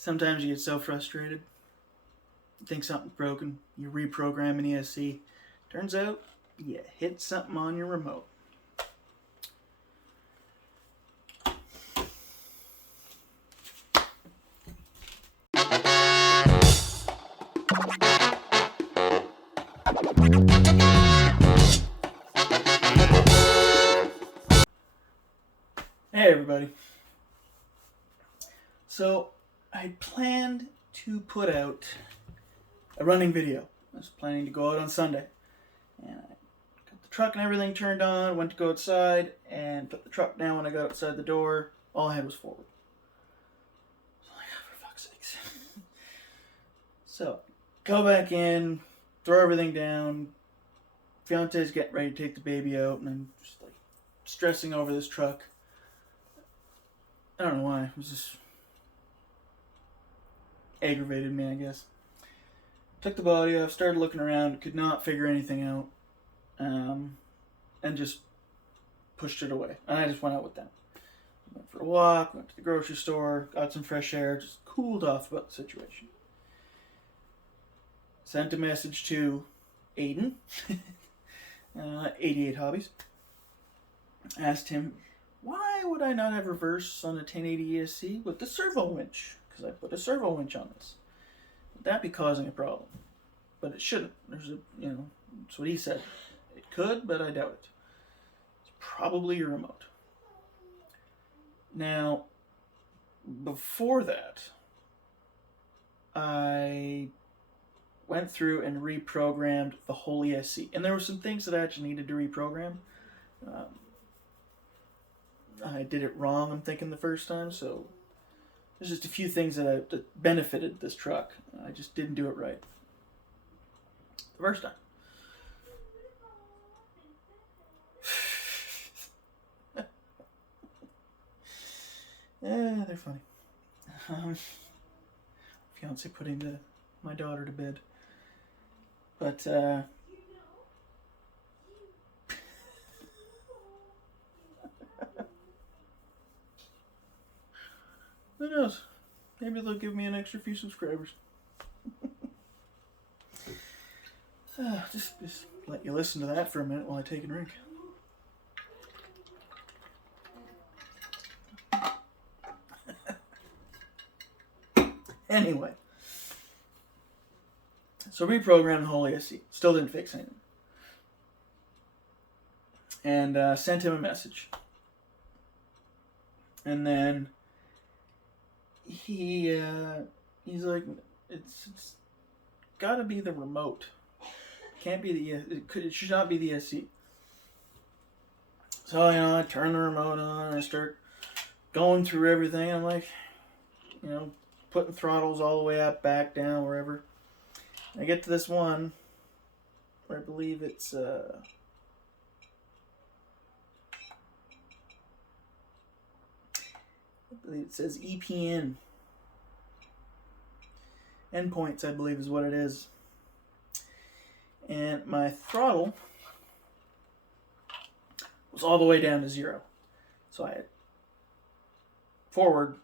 Sometimes you get so frustrated, you think something's broken, you reprogram an ESC. Turns out, you hit something on your remote. Hey everybody. So, I planned to put out a running video. I was planning to go out on Sunday. And I got the truck and everything turned on, went to go outside, and put the truck down. When I got outside the door, all I had was forward. So I'm like, oh, for fuck's sakes. So, go back in, throw everything down. Fiance's getting ready to take the baby out, and I'm just like stressing over this truck. I don't know why. It was just aggravated me, I guess. Took the body off, started looking around, could not figure anything out, and just pushed it away. And I just went out with them. Went for a walk, went to the grocery store, got some fresh air, just cooled off about the situation. Sent a message to Aiden, 88 Hobbies. Asked him, why would I not have reverse on a 1080 ESC with the servo winch? Because I put a servo winch on this. Would that be causing a problem? But it shouldn't. There's a, that's what he said. It could, but I doubt it. It's probably your remote. Now, before that, I went through and reprogrammed the whole ESC. And there were some things that I actually needed to reprogram. I did it wrong, I'm thinking, the first time, so there's just a few things that benefited this truck. I just didn't do it right the first time. Yeah, they're funny. Fiance putting my daughter to bed. But, who knows? Maybe they'll give me an extra few subscribers. Just let you listen to that for a minute while I take a drink. Anyway. So reprogrammed the whole ESC. Still didn't fix anything. And sent him a message. And then he's like, it's gotta be the remote. Can't be the it should not be the ESC. So I turn the remote on and I start going through everything. I'm like, putting throttles all the way up, back, down, wherever. I get to this one where I believe it's I believe it says EPN. Endpoints, I believe, is what it is. And my throttle was all the way down to 0. So I had forward,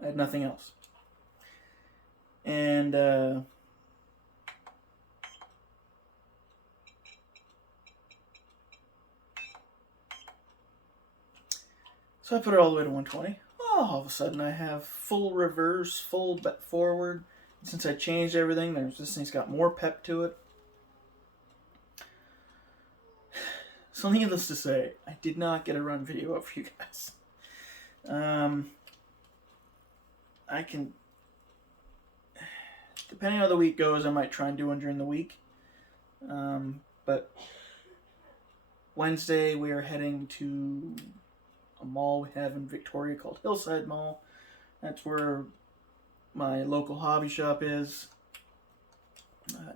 I had nothing else. And so I put it all the way to 120. All of a sudden I have full reverse, full forward. Since I changed everything, this thing's got more pep to it. So needless to say, I did not get a run video up for you guys. I can, depending on how the week goes, I might try and do one during the week. But Wednesday we are heading to a mall we have in Victoria called Hillside Mall. That's where my local hobby shop is.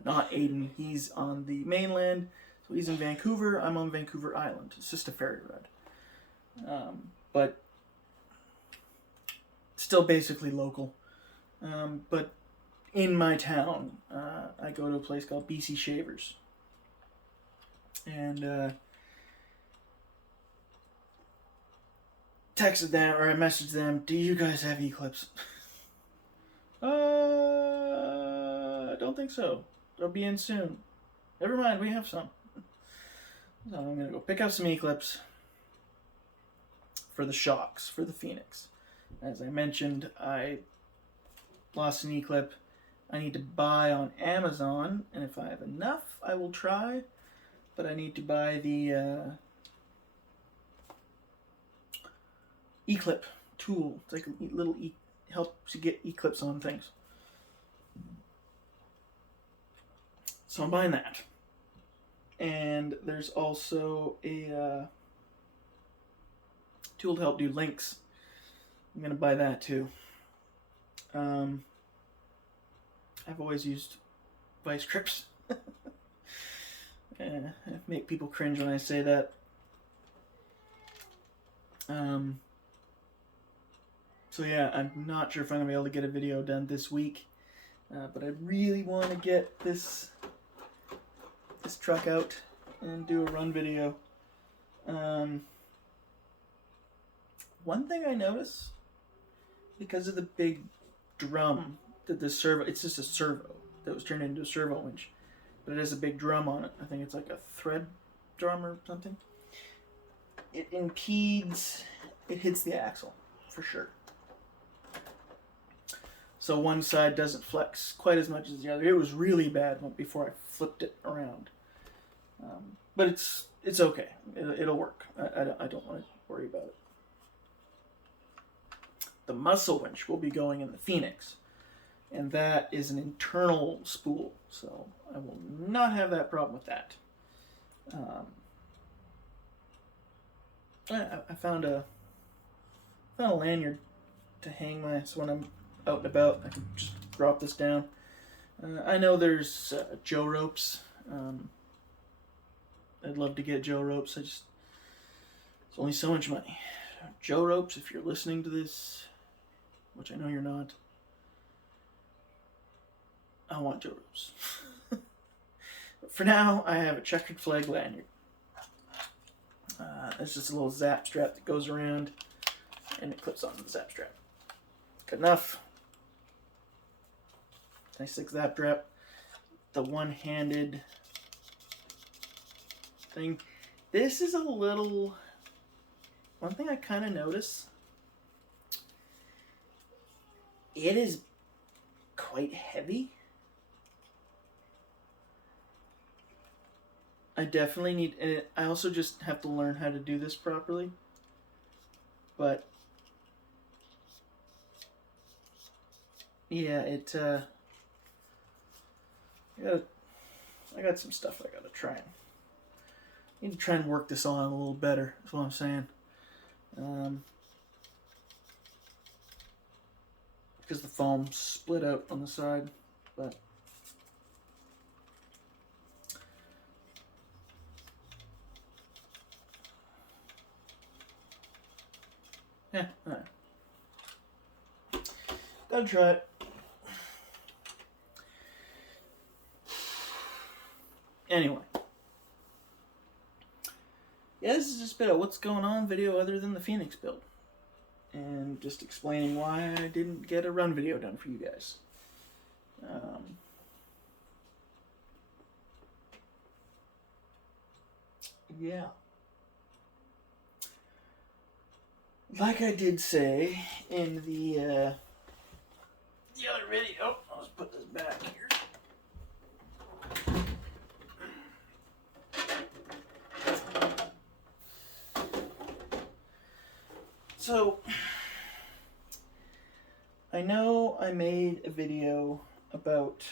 Not Aiden, he's on the mainland. So he's in Vancouver, I'm on Vancouver Island. It's just a ferry ride. But still basically local. But in my town, I go to a place called BC Shavers. And texted them, or I messaged them, do you guys have Eclipse? don't think so. They'll be in soon. Never mind, we have some. So I'm going to go pick up some E-clips for the shocks, for the Phoenix. As I mentioned, I lost an E-clip I need to buy on Amazon, and if I have enough, I will try. But I need to buy the E-clip tool. It's like a little helps you get E-clips on things. So I'm buying that. And there's also a tool to help do links. I'm going to buy that too. I've always used vice grips. I make people cringe when I say that. So yeah, I'm not sure if I'm going to be able to get a video done this week. But I really want to get this truck out and do a run video. One thing I noticed, because of the big drum that the servo, it's just a servo that was turned into a servo winch, but it has a big drum on it. I think it's like a thread drum or something. It impedes, it hits the axle for sure. So one side doesn't flex quite as much as the other. It was really bad before I flipped it around. But it's okay. It'll work. I don't want to worry about it. The muscle winch will be going in the Phoenix, and that is an internal spool, so I will not have that problem with that. I found a lanyard to hang my, so when I'm out and about, I can just drop this down. I know there's Joe ropes. I'd love to get Joe ropes. It's only so much money. Joe ropes, if you're listening to this, which I know you're not, I want Joe ropes. But for now, I have a checkered flag lanyard. It's just a little zap strap that goes around, and it clips onto the zap strap. Good enough. Nice thick zap strap. The one-handed thing. This is a little... One thing I kind of notice, it is quite heavy. I definitely need, and I also just have to learn how to do this properly. But yeah, I got some stuff I gotta try. Need to try and work this on a little better. That's what I'm saying. Because the foam split out on the side, but yeah, alright. Gotta try it. Anyway. Yeah, this is just a bit of what's going on video other than the Phoenix build. And just explaining why I didn't get a run video done for you guys. Yeah. Like I did say in the other video, I'll just put this back here. So, I know I made a video about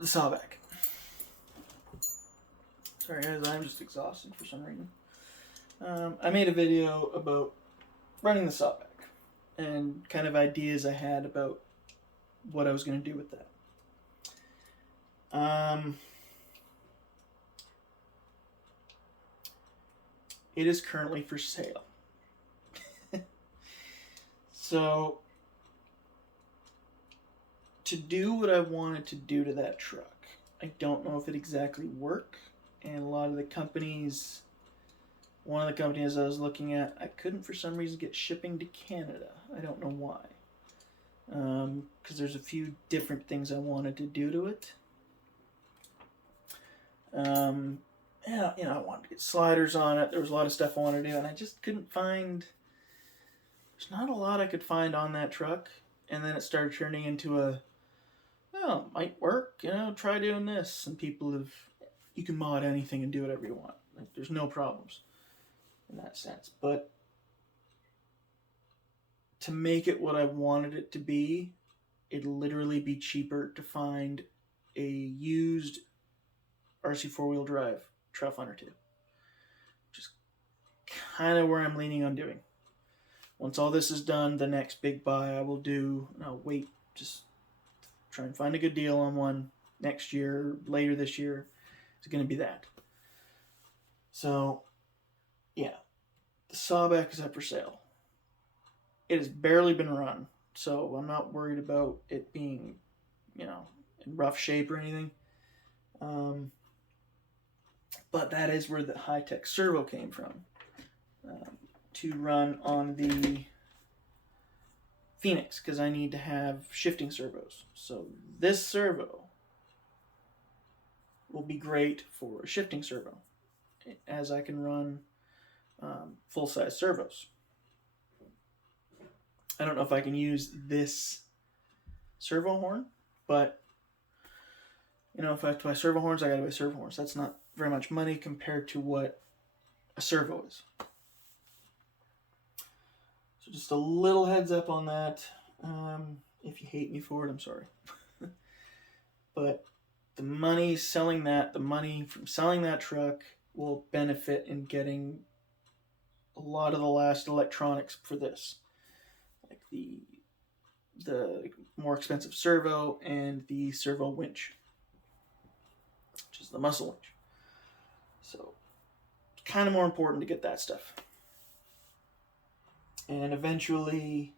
the sawback. Sorry guys, I'm just exhausted for some reason. I made a video about running the sawback and kind of ideas I had about what I was going to do with that. It is currently for sale. So, to do what I wanted to do to that truck, I don't know if it exactly worked. and a lot of the companies, one of the companies I was looking at, I couldn't for some reason get shipping to Canada. I don't know why. Because there's a few different things I wanted to do to it. Yeah, you know, I wanted to get sliders on it. There was a lot of stuff I wanted to do, and I just couldn't find. There's not a lot I could find on that truck, and then it started turning into a, well, it might work. You know, try doing this, and people have. You can mod anything and do whatever you want. Like, there's no problems in that sense, but to make it what I wanted it to be, it'd literally be cheaper to find a used RC four-wheel drive Trail Finder 2. Which is kind of where I'm leaning on doing. Once all this is done, the next big buy I will do, and I'll wait, just try and find a good deal on one next year, later this year, is going to be that. So, yeah. The Sawback is up for sale. It has barely been run, so I'm not worried about it being, you know, in rough shape or anything. But that is where the high-tech servo came from, to run on the Phoenix, because I need to have shifting servos. So this servo will be great for a shifting servo, as I can run full-size servos. I don't know if I can use this servo horn, but you know, if I have to buy servo horns, I gotta buy servo horns. That's not very much money compared to what a servo is. So just a little heads up on that. If you hate me for it, I'm sorry. But the money selling that, the money from selling that truck will benefit in getting a lot of the last electronics for this. Like the more expensive servo and the servo winch, which is the muscle winch. So it's kind of more important to get that stuff. And eventually,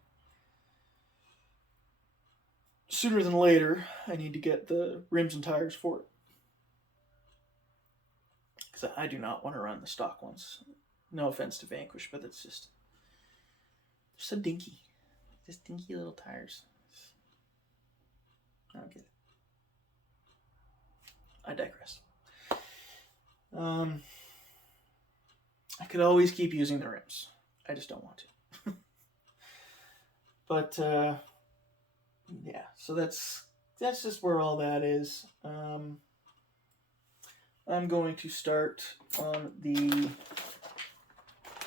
sooner than later, I need to get the rims and tires for it. Because I do not want to run the stock ones. No offense to Vanquish, but it's just so dinky. Just dinky little tires. I don't get it. I digress. I could always keep using the rims. I just don't want to. But yeah, so that's just where all that is. I'm going to start on the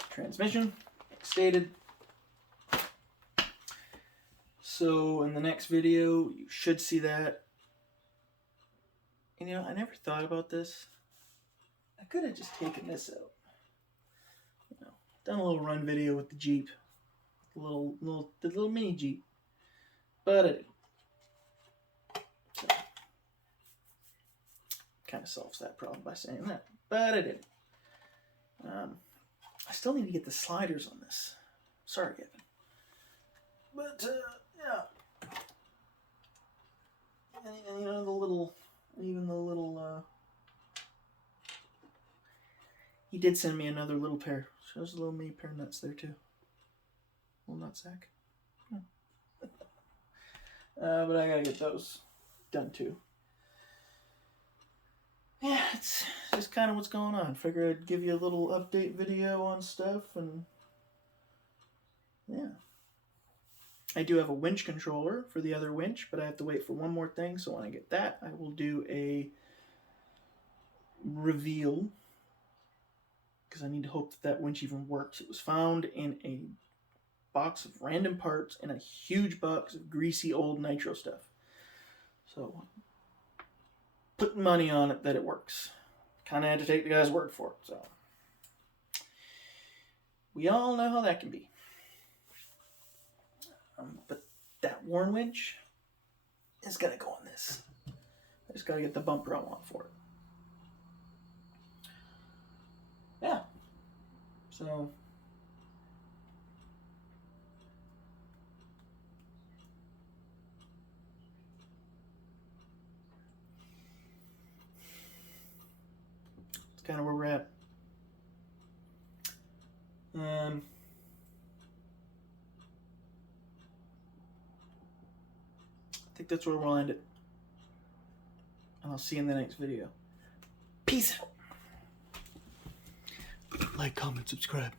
transmission, like stated. So in the next video, you should see that. And you know, I never thought about this. I could have just taken this out. You know, done a little run video with the Jeep. The little mini Jeep. But I didn't. So, kind of solves that problem by saying that. But I didn't. I still need to get the sliders on this. Sorry, Evan. But, yeah. And you know, even the little, he did send me another little pair. So there's a little mini pair of nuts there, too. Little nutsack. But I gotta get those done, too. Yeah, it's just kind of what's going on. Figured I'd give you a little update video on stuff, and yeah. I do have a winch controller for the other winch, but I have to wait for one more thing, so when I get that, I will do a reveal, because I need to hope that that winch even works. It was found in a box of random parts in a huge box of greasy old nitro stuff. So, putting money on it that it works. Kind of had to take the guy's word for it, so. We all know how that can be. But that worn winch is going to go on this. I just got to get the bumper I want for it. Yeah. So. kind of where we're at. I think that's where we'll end it. And I'll see you in the next video. Peace out. Like, comment, subscribe.